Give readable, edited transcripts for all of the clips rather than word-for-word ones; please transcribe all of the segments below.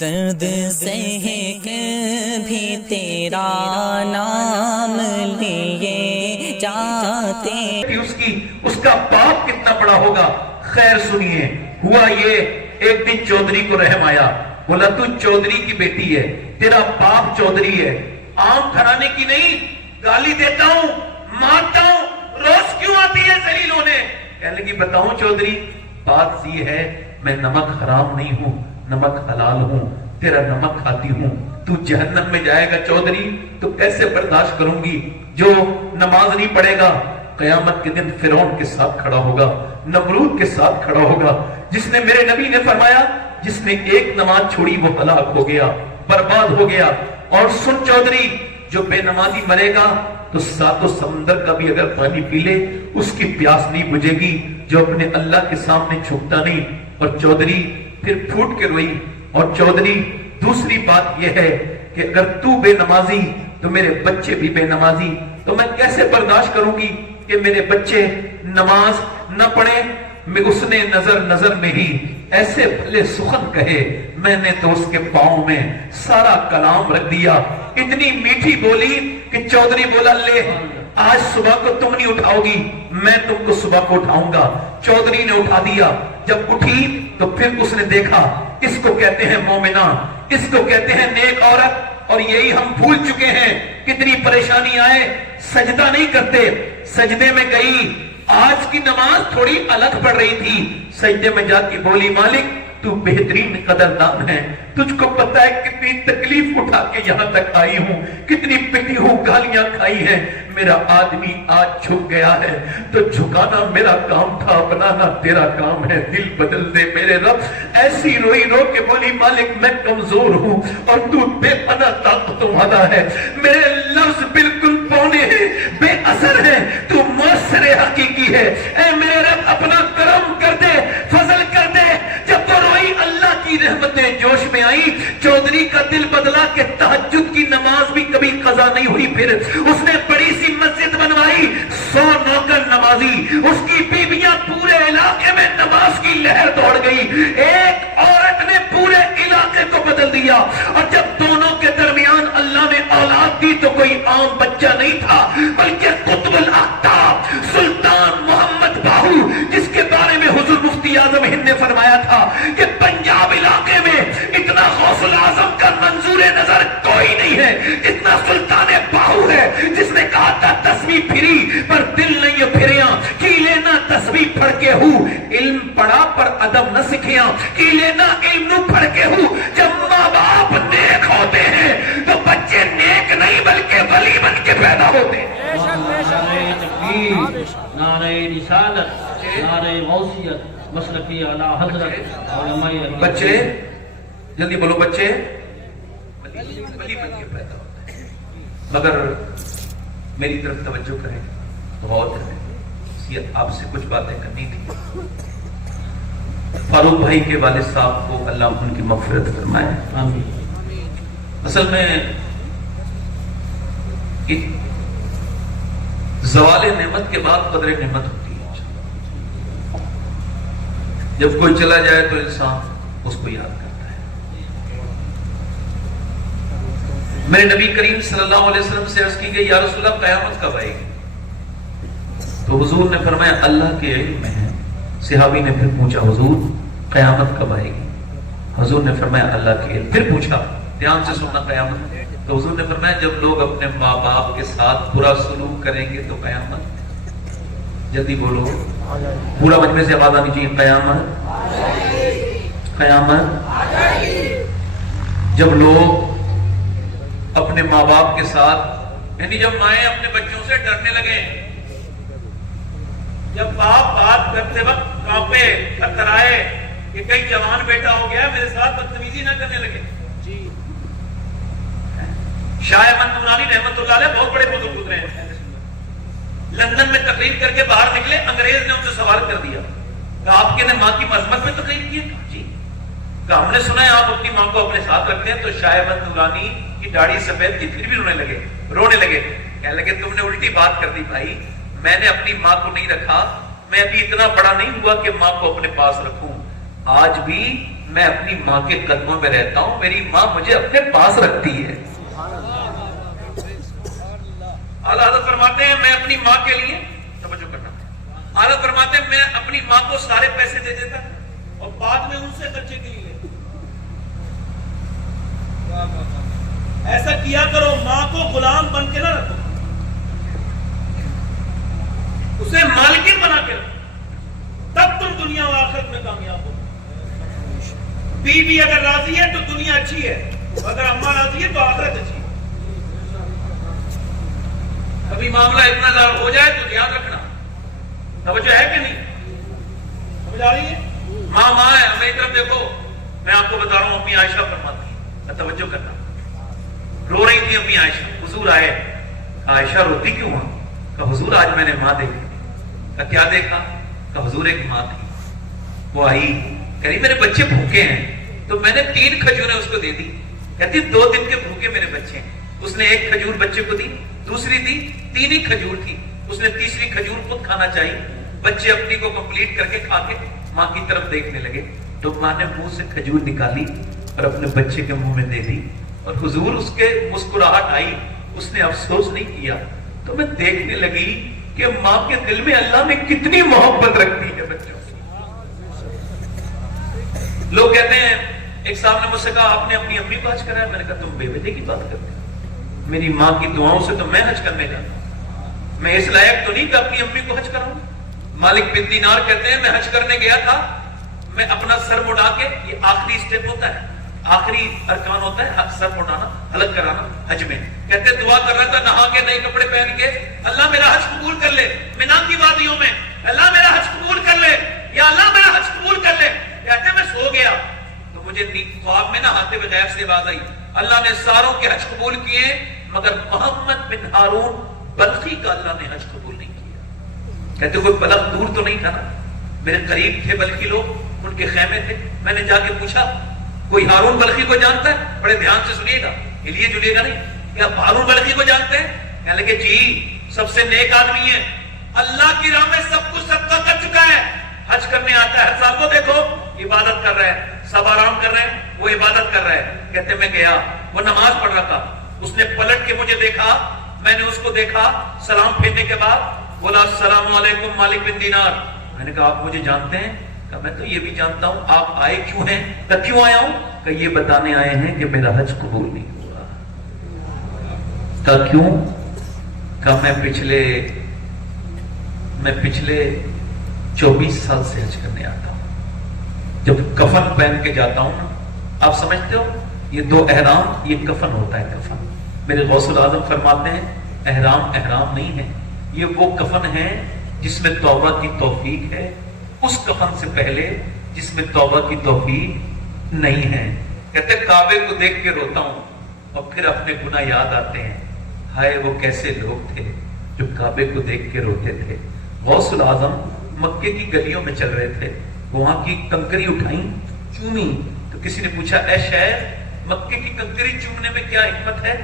درد سہ بھی تیرا نام لیے جاتے. اس کا باپ کتنا بڑا ہوگا. خیر سنیے، ہوا یہ ایک دن چودھری کو رحم آیا. بولا تو چودھری کی بیٹی ہے، تیرا باپ چودھری ہے، عام گھرانے کی نہیں، گالی دیتا ہوں، مارتا ہوں، روز کیوں آتی ہے ذلیل ہونے. کہنے لگی بتاؤں چودھری، بات یہ ہے میں نمک حرام نہیں ہوں، نمک حلال ہوں، تیرا نمک کھاتی ہوں، تو جہنم میں جائے گا چودھری تو کیسے برداشت کروں گی. جو نماز نہیں پڑھے گا قیامت کے دن فرعون کے ساتھ کھڑا ہوگا، نمرود کے ساتھ کھڑا ہوگا. جس نے میرے نبی نے فرمایا جس نے ایک نماز چھوڑی وہ ہلاک ہو گیا، برباد ہو گیا. اور سن چودھری، جو بے نمازی مرے گا تو ساتوں سمندر کا بھی اگر پانی پی لے اس کی پیاس نہیں بجھے گی. جو اپنے اللہ کے سامنے جھکتا نہیں. اور چودھری پھر پھوٹ کے روئی. اور چودھری دوسری بات یہ ہے کہ اگر تو بے نمازی تو میرے بچے بھی بے نمازی، تو میں کیسے برداشت کروں گی کہ میرے بچے نماز نہ پڑھیں. اس نے نظر میں ہی ایسے بھلے سخن کہے، میں نے تو اس کے پاؤں میں سارا کلام رکھ دیا. اتنی میٹھی بولی کہ چودھری بولا لے آج صبح کو تم نہیں اٹھاؤ گی، میں تم کو صبح کو اٹھاؤں گا. چودھری نے اٹھا دیا. جب اٹھی تو پھر اس نے دیکھا اس کو کہتے ہیں مومنہ، اس کو کہتے ہیں نیک عورت. اور یہی ہم بھول چکے ہیں. کتنی پریشانی آئے، سجدہ نہیں کرتے. سجدے میں گئی، آج کی نماز تھوڑی الگ پڑ رہی تھی، سجدے میں جا کے بولی مالک تو بہترین قدردان ہے، تجھ کو پتا ہے کتنی تکلیف اٹھا کے یہاں تک آئی ہوں، کتنی پٹی ہوں، گالیاں کھائی ہیں. میرا آدمی آج جھک گیا ہے تو جھکانا میرا کام تھا، بنانا تیرا کام ہے. دل بدل دے میرے رب. ایسی روئی رو کے بولی مالک میں کمزور ہوں اور تو بے پناہ طاقتوں والا ہے. میرے لفظ بالکل پونے ہیں، بے اثر ہیں، تو مؤثر حقیقی ہے. اے میرے رب اپنا کرم کر دے، فضل کر دے. جب وہ روئی اللہ کی رحمتیں جوش میں آئی. چودھری کا دل بدلا کہ تہجد کی نماز بھی کبھی قضا نہیں ہوئی. پھر اس نے بڑی سی مسجد بنوائی، 100 نوکر نمازی، اس کی بیویاں پورے علاقے میں نماز کی لہر دوڑ گئی. ایک عورت نے پورے علاقے کو بدل دیا. اور جب دونوں کے درمیان اللہ نے اولاد دی تو کوئی عام بچہ نہیں تھا بلکہ قطب الاقطاب سلطان محمد باہو، جس کے بارے میں حضور مفتی اعظم ہند نے فرمایا تھا کہ پنجاب علاقے میں اتنا غوث الاعظم کا منظور نظر کوئی نہیں ہے اتنا سلطان باہو ہے، جس نے کہا تھا تسبیح پھری پر دل نہیں پھریاں، کی لینا تسبیح پڑھ کے ہوں، علم پڑھا پر ادب نہ سکھیاں، کی لینا علم نو پڑھ کے ہوں. جب ماں باپ نیک ہوتے ہیں تو بچے نیک نہیں بلکہ ولی بن کے پیدا ہوتے ہیں. نعرہ تکبیر، نعرہ رسالت، نعرہ غوثیت، مسلکی اعلیٰ حضرت علماء. بچے جلدی بولو، بچے ولی بن کے پیدا ہوتے ہیں. مگر میری طرف توجہ کریں، غور کریں، آپ سے کچھ باتیں کرنی تھی. فاروق بھائی کے والد صاحب کو اللہ ان کی مغفرت فرمائے. آمین. اصل میں زوال نعمت کے بعد قدر نعمت ہوتی ہے. جب کوئی چلا جائے تو انسان اس کو یاد کرتا ہے. میرے نبی کریم صلی اللہ علیہ وسلم سے عرض کی گئی یا رسول اللہ قیامت کب آئے گی؟ تو حضور نے فرمایا اللہ کے علم میں ہے. صحابی نے پھر پوچھا حضور قیامت کب آئے گی؟ حضور نے فرمایا اللہ کے علم. پھر پوچھا، دھیان سے سننا قیامت. تو حضور نے فرمایا جب لوگ اپنے ماں باپ کے ساتھ برا سلوک کریں گے تو قیامت. جلدی بولو، پورا مجمع سے آواز آنی چاہیے، قیامت. قیامت جب لوگ اپنے ماں باپ کے ساتھ، یعنی جب مائیں اپنے بچوں سے ڈرنے لگے، جب باپ بات کرتے وقت کانپے، تھرتھرائے کہ کئی جوان بیٹا ہو گیا میرے ساتھ بدتمیزی نہ کرنے لگے. شاہ احمد نورانی رحمت اللہ علیہ بہت بڑے بزرگ گزرے ہیں. لندن میں تقریر کر کے باہر نکلے، انگریز نے ان سے سوال کر دیا کہ آپ کے نے ماں کی مذمت میں تقریر کی ہے؟ جی. کہ ہم نے سنا ہے آپ اپنی ماں کو اپنے ساتھ رکھتے ہیں. تو شاہ احمد نورانی کی داڑھی سفید تھی، پھر بھی رونے لگے. کہنے لگے تم نے الٹی بات کر دی بھائی. میں نے اپنی ماں کو نہیں رکھا، میں ابھی اتنا بڑا نہیں ہوا کہ ماں کو اپنے پاس رکھوں. آج بھی میں اپنی ماں کے قدموں میں رہتا ہوں, میری ماں مجھے اپنے پاس رکھتی ہے. اعلیٰ حضرت فرماتے ہیں میں اپنی ماں کے لیے, توجہ کرنا, اعلیٰ فرماتے ہیں میں اپنی ماں کو سارے پیسے دے دیتا اور بعد میں ان سے خرچے کے لیے لیتا. ایسا کیا کرو, ماں کو غلام بن کے نہ رکھو, اسے مالکن بنا کے رکھو, تب تم دنیا و آخرت میں کامیاب ہو. بیوی اگر راضی ہے تو دنیا اچھی ہے, اگر اماں راضی ہے تو آخرت اچھی ہے. کبھی معاملہ اتنا ہو جائے تو دھیان رکھنا, توجہ ہے کہ نہیں, سمجھ آ رہی ہے؟ ماں ہے, ہمیں طرف دیکھو, میں آپ کو بتا رہا ہوں امی عائشہ فرماتی ہے, توجہ کرنا, رو رہی تھی امی عائشہ, حضور آئے, عائشہ روتی کیوں ہاں؟ کہ حضور آج میں نے ماں دیکھی. کہ کیا دیکھا؟ کہ حضور ایک ماں تھی, وہ آئی, کہی میرے بچے بھوکے ہیں, تو میں نے 3 کھجوریں اس کو دے دی. کہتی 2 دن کے بھوکے میرے بچے ہیں. اس نے 1 کھجور بچے کو دی, دوسری دی, 3 ہی کھجور تھی, اس نے تیسری کھجور خود کھانا چاہی. بچے اپنی کو کمپلیٹ کر کے کھا کے ماں کی طرف دیکھنے لگے, تو ماں نے منہ سے کھجور نکالی اور اپنے بچے کے منہ میں دے دی. اور حضور اس کے مسکراہٹ آئی, اس نے افسوس نہیں کیا. تو میں دیکھنے لگی کہ ماں کے دل میں اللہ نے کتنی محبت رکھی ہے بچوں سے. لوگ کہتے ہیں, ایک صاحب نے مجھ سے کہا آپ نے اپنی امی کو حج کرایا. میں نے کہا تم بے وجہ کی بات کرتے ہیں, میری ماں کی دعاؤں سے تو میں حج کرنے جاتا ہوں, میں اس لائق تو نہیں کہ اپنی امی کو حج کراؤں. مالک بن دینار کہتے ہیں میں حج کرنے گیا تھا, میں اپنا سر مڑا کے, یہ آخری سٹیپ ہوتا ہے, آخری ارکان ہوتا ہے سر مڑانا, حلق کرانا حج میں. کہتے دعا کر رہا تھا نہا کے, نئے کپڑے پہن کے, اللہ میرا حج قبول کر لے. مینا کی وادیوں میں, اللہ میرا حج قبول کر لے, یا اللہ میرا حج قبول کر لے. کہتے میں سو گیا تو مجھے خواب میں نہاتے ہوئے غیب سے آواز آئی, اللہ نے ساروں کے حج قبول کیے مگر محمد بن ہارون بلخی کا اللہ نے حج قبول نہیں کیا. کہتے کوئی بلخ دور تو نہیں تھا نا, میرے قریب تھے بلخی لوگ, ان کے خیمے تھے. میں نے جا کے پوچھا کوئی ہارون بلخی کو جانتا ہے؟ بڑے دھیان سے سنیے گا, ہلیے جلیے گا نہیں, کیا ہارون بلخی کو جانتے ہیں؟ کہنے لگے جی سب سے نیک آدمی ہے, اللہ کی راہ میں سب کچھ صدقہ کر چکا ہے, حج کرنے آتا ہے ہر سال. کو دیکھو عبادت کر رہا ہے, سب آرام کر رہے ہیں, وہ عبادت کر رہا ہے. کہتے میں گیا, وہ نماز پڑھ رہا تھا, اس نے پلٹ کے مجھے دیکھا, میں نے اس کو دیکھا, سلام پھیرنے کے بعد بولا السلام علیکم مالک بن دینار. میں نے کہا آپ مجھے جانتے ہیں؟ کہا میں تو یہ بھی جانتا ہوں, آپ آئے کیوں ہیں؟ کہ کیوں آیا ہوں؟ کہ یہ بتانے آئے ہیں کہ میرا حج قبول نہیں ہوا. کہ کیوں؟ کہ میں پچھلے 24 سال سے حج کرنے آتا ہوں, جب کفن پہن کے جاتا ہوں نا, آپ سمجھتے ہو یہ 2 احرام, یہ کفن ہوتا ہے کفن. میرے غوث الاعظم فرماتے ہیں احرام نہیں ہے, یہ وہ کفن ہے جس میں توبہ کی توفیق ہے, اس کفن سے پہلے جس میں توبہ کی توفیق نہیں ہے. کہتے کعبے کو دیکھ کے روتا ہوں اور پھر اپنے گناہ یاد آتے ہیں, ہائے وہ کیسے لوگ تھے جو کعبے کو دیکھ کے روتے تھے. غوث الاعظم مکے کی گلیوں میں چل رہے تھے, وہاں کی کنکری اٹھائیں, چومی, تو کسی نے پوچھا اے شیخ مکے کی کنکری چومنے میں کیا حکمت ہے؟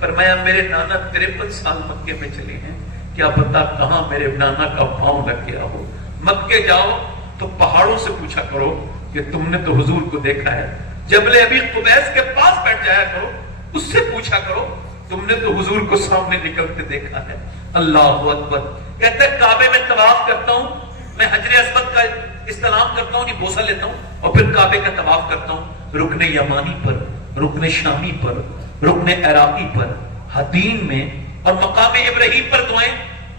فرمایا میرے نانا 53 سال مکے میں چلے ہیں, کیا پتا کہاں میرے نانا کا پاؤں لگ گیا ہو. مکے جاؤ تو پہاڑوں سے پوچھا کرو کہ تم نے تو حضور کو دیکھا ہے, جبل ابی قبیس کے پاس بیٹھ جایا کرو, اس سے پوچھا کرو تم نے تو حضور کو سامنے نکلتے دیکھا ہے. اللہ اکبر. کہتے ہیں کعبے میں طواف کرتا ہوں, میں حجر اسود کا استلام کرتا ہوں, یہ بوسہ لیتا ہوں, اور پھر کعبے کا طواف کرتا ہوں, رکن یمانی پر, رکن شامی پر, رکن عراقی پر, حتیم میں, اور مقام ابراہیم پر دعائیں.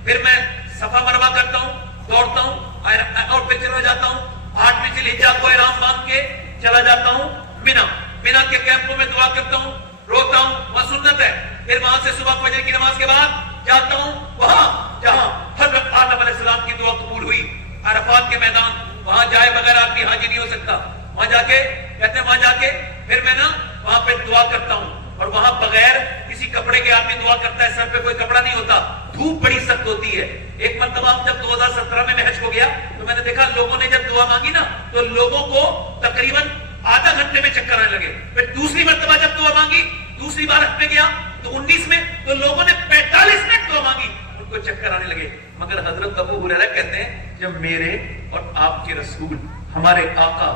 پھر میں صفا مروہ کرتا ہوں, دوڑتا ہوں, اور پھر چلا جاتا ہوں 8ویں ذی الحجہ کو احرام باندھ کے چلا جاتا ہوں مینا کے کیمپوں میں دعا کرتا ہوں, روتا ہوں, وہاں سنت ہے. پھر وہاں سے صبح فجر کی نماز کے بعد جاتا ہوں وہاں جہاں حضرت آدم علیہ السلام کی دعا قبول ہوئی, عرفات کے میدان, وہاں جائے بغیر آدمی حاجی نہیں ہو سکتا. وہاں جا کے کہتے ہیں, وہاں جا کے پھر میں نا وہاں پہ دعا کرتا ہوں, اور وہاں بغیر کسی کپڑے کے آدمی دعا کرتا ہے, سر پہ کوئی کپڑا نہیں ہوتا, دھوپ بڑی سخت ہوتی ہے. ایک مرتبہ جب 2017 میں حج ہو گیا تو میں نے دیکھا لوگوں نے جب دعا مانگی نا تو لوگوں کو تقریباً آدھا گھنٹے میں چکر آنے لگے. پھر دوسری مرتبہ جب دعا مانگی, دوسری بار حج پہ گیا تو 19 میں تو لوگوں نے 45 منٹ دعا مانگی, ان کو چکر آنے لگے. مگر حضرت ابو ہریرہ کہتے ہیں جب میرے اور آپ کے رسول, ہمارے آقا,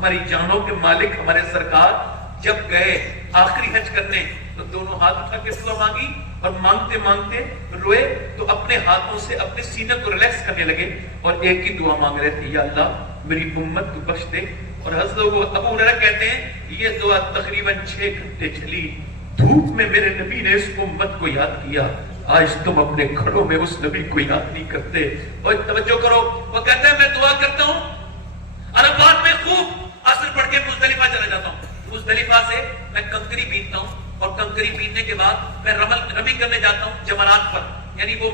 ہماری جانوں کے مالک ہمارے سرکار جب گئے آخری حج کرنے تو دونوں ہاتھ اٹھا کے دعا مانگی اور مانگتے مانگتے روئے تو اپنے ہاتھوں سے اپنے سینے کو ریلیکس کرنے لگے اور ایک ہی دعا مانگ رہے تھے، یا اللہ میری امت کو بخش دے. اور حضرت ابو ہریرہ کہتے ہیں یہ دعا تقریباً 6 گھنٹے چلی. دھوپ میں میرے نبی نے اس امت کو یاد کیا. آج تم اپنے گھروں میں اس نبی کو یاد نہیں کرتے. اور توجہ کرو، وہ کہتے ہیں میں دعا کرتا ہوں عرفات میں خوب عصر پڑھ کے مزدلفہ چلا جاتا ہوں. مزدلفہ سے میں کنکری بیٹھتا ہوں اور کنکری بیٹھنے کے بعد میں رمی کرنے جاتا ہوں جمرات پر، یعنی وہ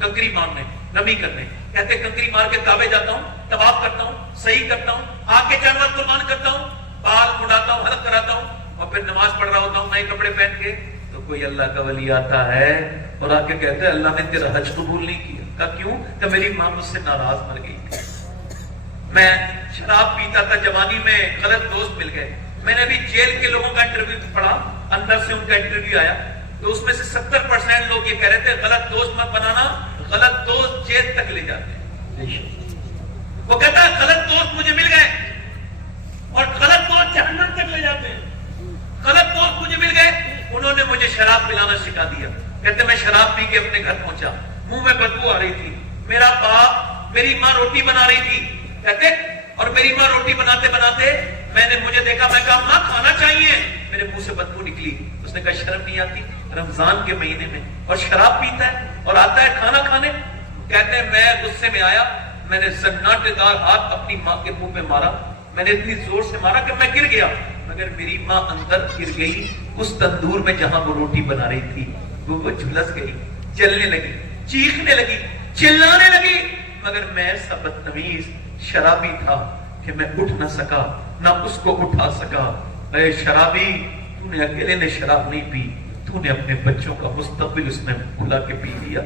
کنکری مارنے رمی کرنے. کہتے کنکری مار کے کعبے جاتا ہوں، طواف کرتا ہوں، صحیح کرتا ہوں، آگ کے جانور قربان کرتا ہوں، بال اڑاتا ہوں، حلق کراتا ہوں اور پھر نماز پڑھ رہا ہوتا ہوں نئے کپڑے پہن کے. تو کوئی اللہ کا ولی آتا ہے اور آ کے کہتا ہے اللہ نے تیرا حج قبول نہیں کیا. کہا کیوں؟ کہ میری ماں مجھ سے ناراض مر گئی. میں شراب پیتا تھا جوانی میں، غلط دوست مل گئے. میں نے ابھی جیل کے لوگوں کا انٹرویو پڑھا، اندر سے ان کا انٹرویو آیا تو اس میں سے 70% لوگ یہ کہہ رہے تھے غلط دوست مت بنانا، غلط دوست جیل تک لے جاتے ہیں. وہ کہتا ہے غلط دوست مجھے مل گئے اور غلط دوست جہنم تک لے جاتے ہیں. غلط دوست مجھے مل گئے، انہوں نے مجھے شراب پلانا سکھا دیا. کہتے میں شراب پی کے اپنے گھر پہنچا، منہ میں بدبو آ رہی تھی. میرا باپ، میری ماں روٹی بنا رہی تھی. کہتے اور میری ماں روٹی بناتے بناتے میں نے مجھے دیکھا، میں کہا ماں کھانا چاہیے. میرے منہ سے بدبو نکلی. اس نے کہا شرم نہیں آتی رمضان کے مہینے میں اور شراب پیتا ہے اور آتا ہے کھانا کھانے. کہتے ہیں میں غصے میں آیا، میں نے سناٹے دار ہاتھ اپنی ماں کے منہ پہ مارا. میں نے اتنی زور سے مارا کہ میں گر گیا، مگر میری ماں اندر گر گئی اس تندور میں جہاں وہ روٹی بنا رہی تھی. وہ جھلس گئی، چلنے لگی، چیخنے لگی، چلانے لگی. مگر میں ایسا بدتمیز شرابی تھا کہ میں اٹھ نہ سکا، نہ اس کو اٹھا سکا. اے شرابی، تو نے اکیلے نے شراب نہیں پی، تو نے اپنے بچوں کا مستقبل اس میں ملا کے پی لیا.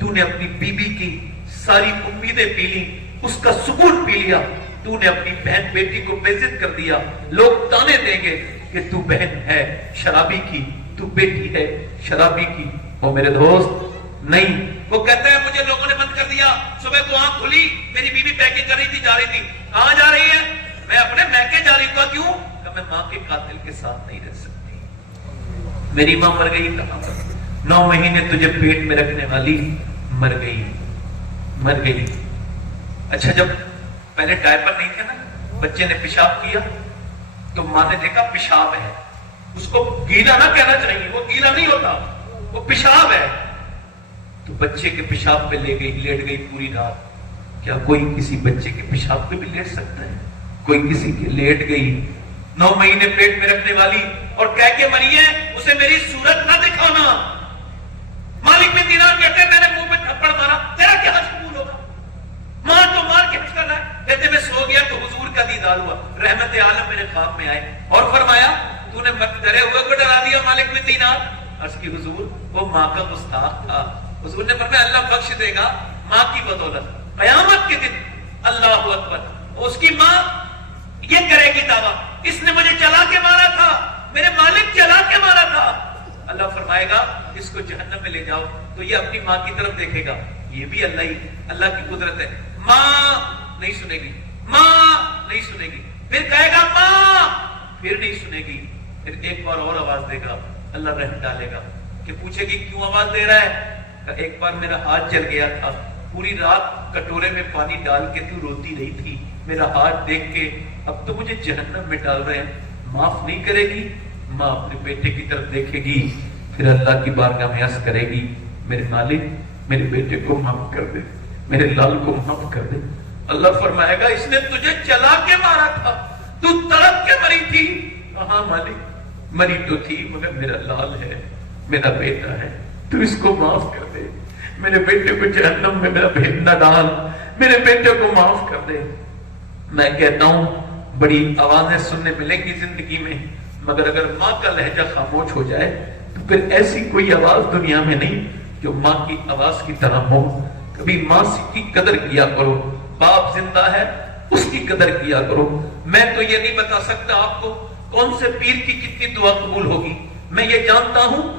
تو نے اپنی بیوی کی ساری امیدیں پی لی، اس کا سکون پی لیا. تو نے اپنی بہن بیٹی کو بےعزت کر دیا. لوگ تانے دیں گے کہ تو بہن ہے شرابی کی، تو بیٹی ہے شرابی کی. وہ میرے دوست نہیں. وہ کہتا ہے مجھے لوگوں نے بند کر دیا. صبح کو آنکھ کھلی، میری بیوی پیکنگ کر رہی تھی، جا رہی تھی. کہاں جا رہی ہے؟ میں اپنے میکے جا رہی ہوں. کیوں؟ کہ میں ماں کے قاتل کے ساتھ نہیں رہ سکتی. میری ماں مر گئی کہاں پر؟ 9 مہینے تجھے پیٹ میں رکھنے والی مر گئی. اچھا جب پہلے ڈائپر نہیں تھے نا، بچے نے پیشاب کیا تو ماں نے دیکھا پیشاب ہے. اس کو گیلا نہ کہنا چاہیے، وہ گیلا نہیں ہوتا، وہ پیشاب ہے. تو بچے کے پیشاب پہ لیٹ گئی پوری رات. کیا کوئی کسی بچے کے پیشاب پہ بھی لیٹ سکتا ہے؟ کوئی کسی کے لیٹ گئی. 9 مہینے پیٹ میں رکھنے والی اور کہہ کے مری ہے اسے میری صورت نہ دکھانا. مالک بن دینار کہتے ہیں میں نے منہ پہ تھپڑ مارا، تیرا کیا حج قبول ہوگا؟ مار تو مار کے حج کر رہا ہے. کہتے میں سو گیا تو حضور کا دیدار ہوا، رحمت عالم میرے خواب میں آئے اور فرمایا تو نے ڈرے ہوئے کو ڈرا دیا مالک بن دینار. عرض کی حضور وہ ماں کا گستاخ تھا. حضور نے فرمایا اللہ بخش دے گا ماں کی بدولت. قیامت کے دن اللہ اکبر اس کی ماں یہ کرے گی دعویٰ اس نے مجھے چلا کے مارا تھا، میرے مالک چلا کے مارا تھا. اللہ فرمائے گا اس کو جہنم میں لے جاؤ. تو یہ اپنی ماں کی طرف دیکھے گا. یہ بھی اللہ کی قدرت ہے. ماں نہیں سنے گی، ماں نہیں سنے گی، پھر کہے گا ماں، پھر نہیں سنے گی، پھر ایک بار اور آواز دے گا. اللہ رحم ڈالے گا کہ پوچھے گی کیوں آواز دے رہا ہے؟ ایک بار میرا ہاتھ جل گیا تھا، پوری رات کٹورے میں پانی ڈال کے تو روتی رہی تھی، میرا ہاتھ دیکھ کے اب تو مجھے جہنم میں ڈال رہے ہیں، معاف نہیں کرے گی؟ ماں اپنے بیٹے کی طرف دیکھے گی، پھر اللہ کی بارگاہ میں عرض کرے گی میرے مالک میرے بیٹے کو معاف کر دے، میرے لال کو معاف کر دے. اللہ فرمائے گا اس نے تجھے چلا کے مارا تھا، تو تڑپ کے مری تھی. کہاں مالک، مری تو تھی مگر میرا لال ہے، میرا بیٹا ہے، تو اس کو معاف کر دے. میرے بیٹے کو جہنم میں میرا بھید نہ ڈال، میرے بیٹے کو معاف کر دے. میں کہتا ہوں بڑی آوازیں سننے ملیں گی زندگی میں، مگر اگر ماں کا لہجہ خاموش ہو جائے تو پھر ایسی کوئی آواز دنیا میں نہیں جو ماں کی آواز کی طرح ہو. کبھی ماں کی قدر کیا کرو، باپ زندہ ہے اس کی قدر کیا کرو. میں تو یہ نہیں بتا سکتا آپ کو کون سے پیر کی کتنی دعا قبول ہوگی. میں یہ جانتا ہوں